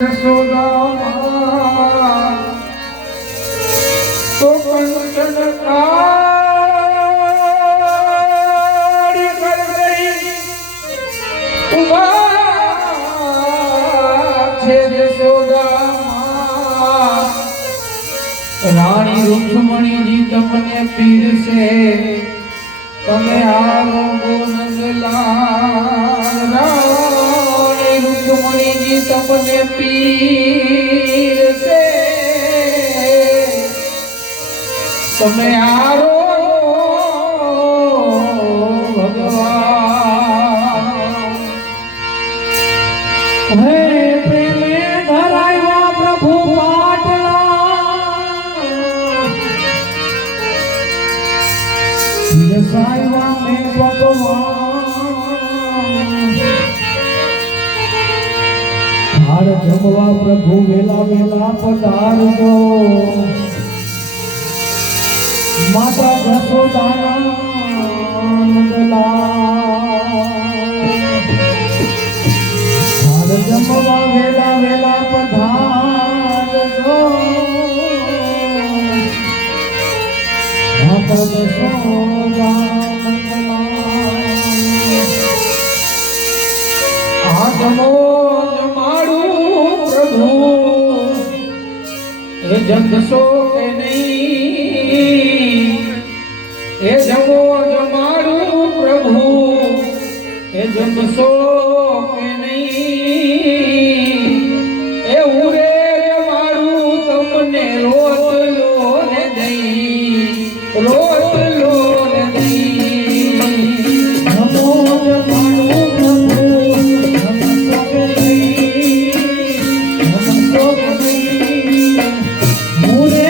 તો કંચન કાળી કર ગઈ ઉભા છે યશોદા રાણી રૂક્ષ્મણીજી તમને પીરસે તમે આવો નંદલાલ રાણી રૂક્ષ્મણીજી તમને પીરસે તમે આરો ભગવાન હે પ્રેમે ધરાયા પ્રભુ પાટલા સાયવા મે ભગવાન હાર જમવા પ્રભુ વેલા વેલા પધારજો માતા જશોદાના નંદલાલ જમવા વેલા વેલા પધારજો માતા જશોદાના નંદલાલ આ જમો જમાડું પ્રભુ એ જગશો કે નહીં એ જમો જમાડું પ્રભુ એ જમશો કે નહીં એ ઉરે જમાડું તમને રોટલો ને દહીં રોટલો ને દહીં જમો જમાડું પ્રભુ જમશો કે નહીં જમશો કે નહીં ઉરે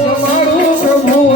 જમાડું પ્રભુ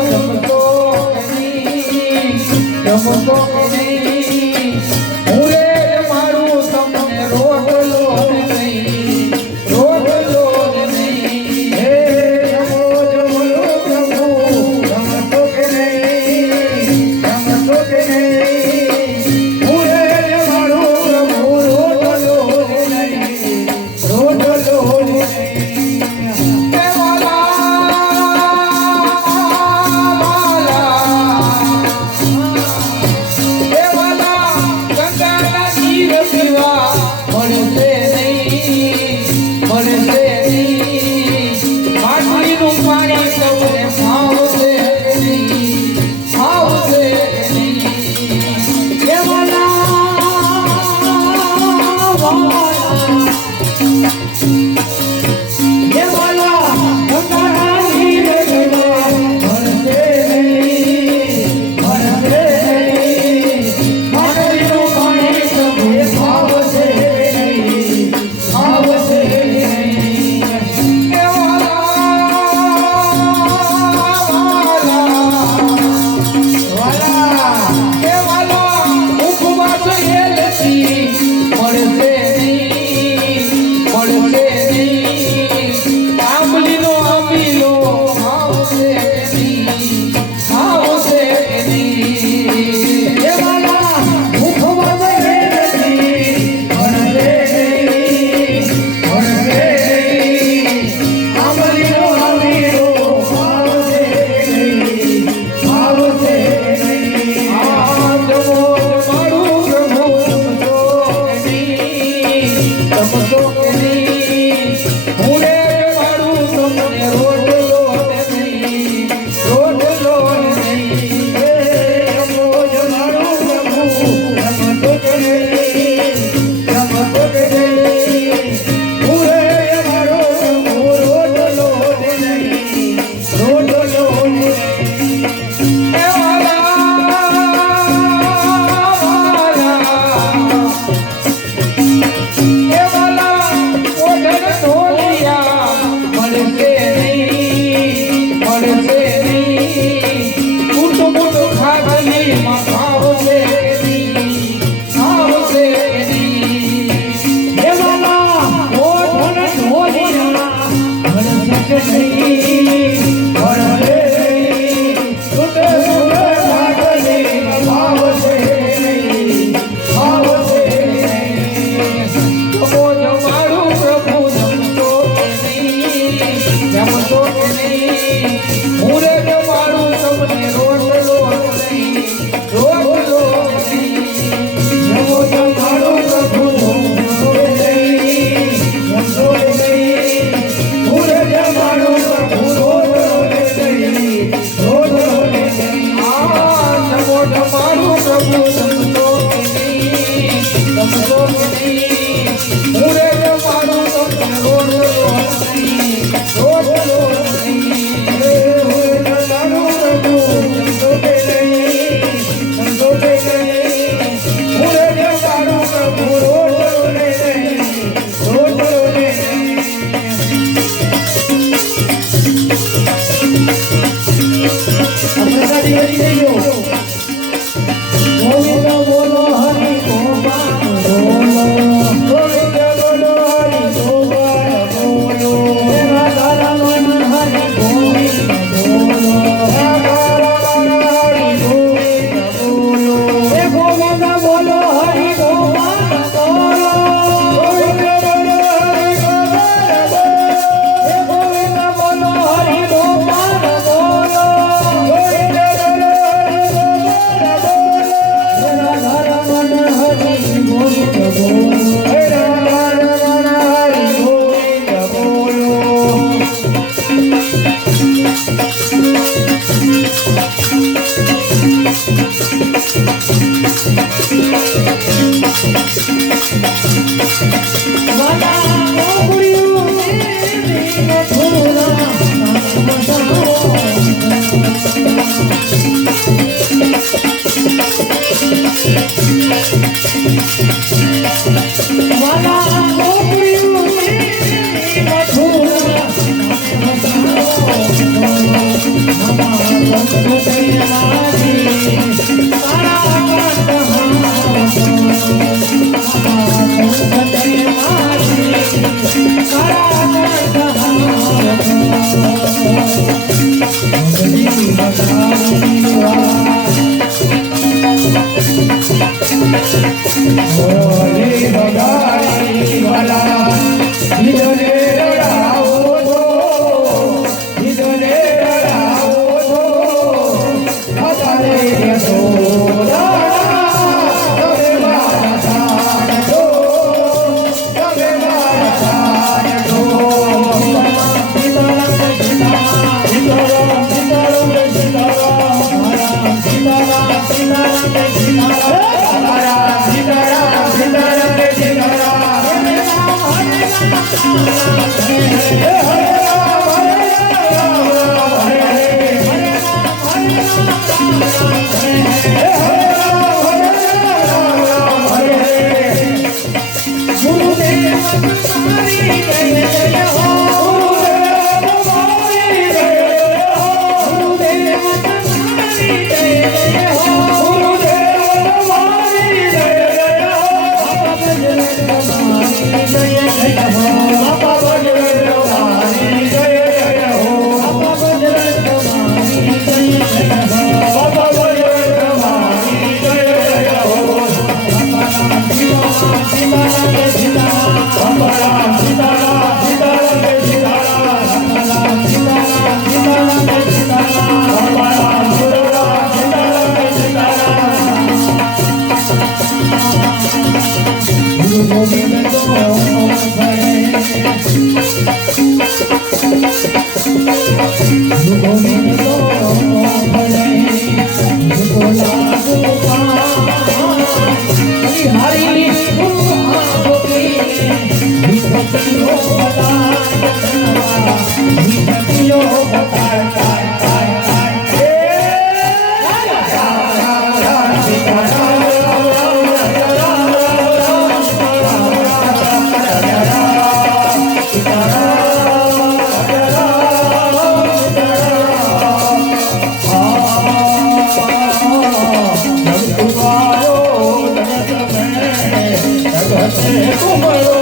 तुम आयो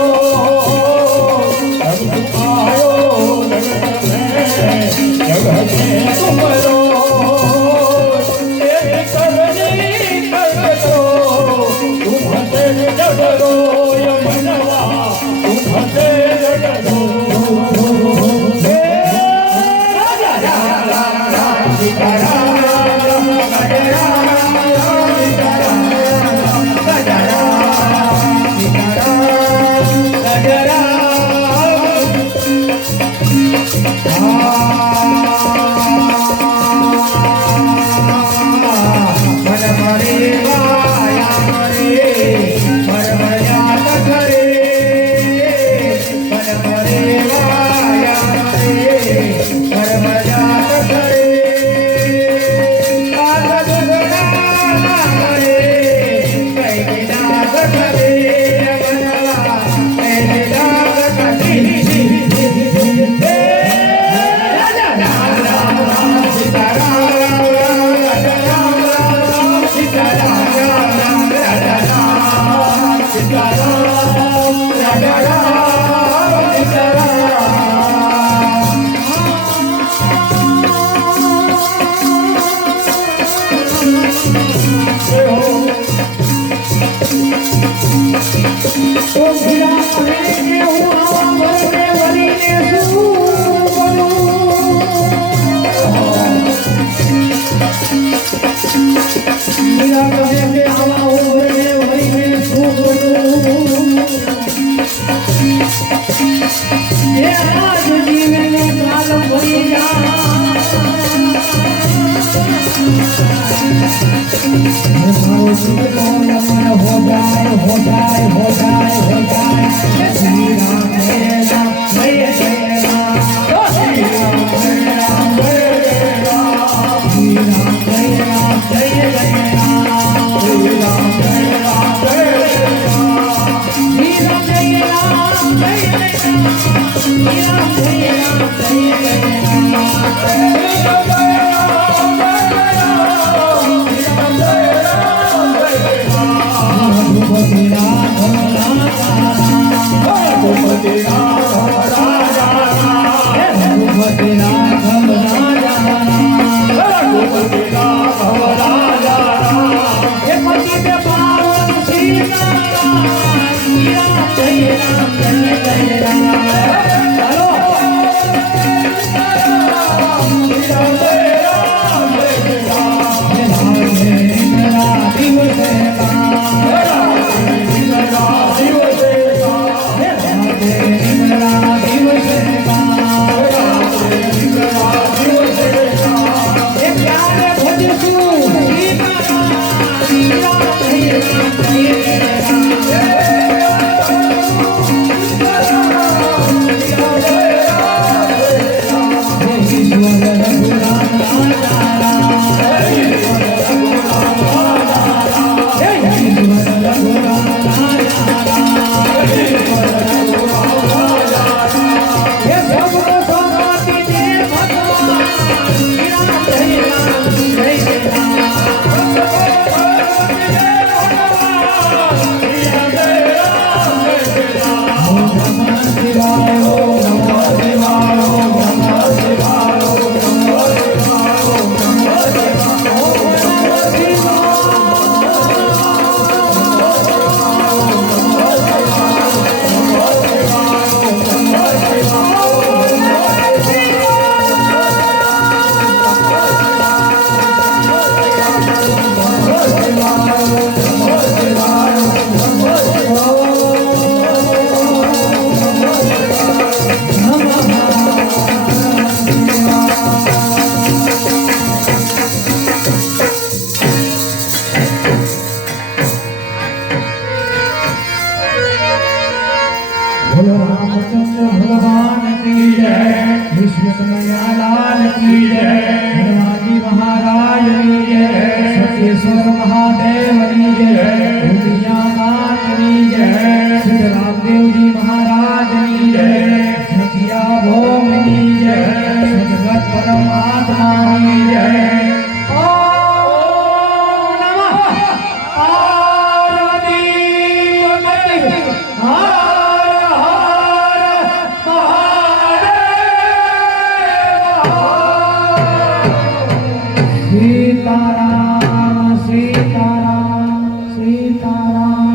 जगत में आज जीवन काल भरी जा हो जाए हो जाए हो जाए हो जाए श्री राम जय राम जय जय राम श्री राम जय राम जय जय राम श्री राम जय राम जय जय राम श्री राम जय राम जय जय राम श्री राम जय राम जय जय राम श्री राम जय राम जय जय बोलो रामचंद्र भगवान की जय विश्व कन्हैयालाल की जय हनुमानजी महाराज की जय सत्येश्वर महादेव की जय दुनिया मात की जय श्री रामदेव जी महाराज की जय सखिया भोम की जय सदगत परमात्मा की जय ओम नमः पार्वती पते सीताराम सीताराम सीताराम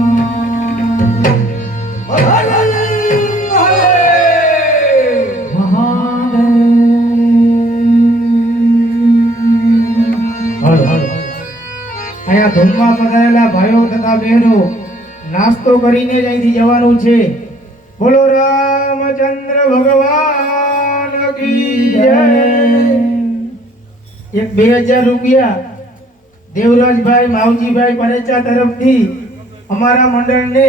અહીંયા ધૂમમાં પધારેલા ભાઈઓ તથા બહેનો નાસ્તો કરીને જ અહીંથી જવાનું છે. બોલો રામચંદ્ર ભગવાન કી જય. એક 2000 રૂપિયા દેવરાજભાઈ માવજીભાઈ પરેચા તરફથી અમારા મંડળને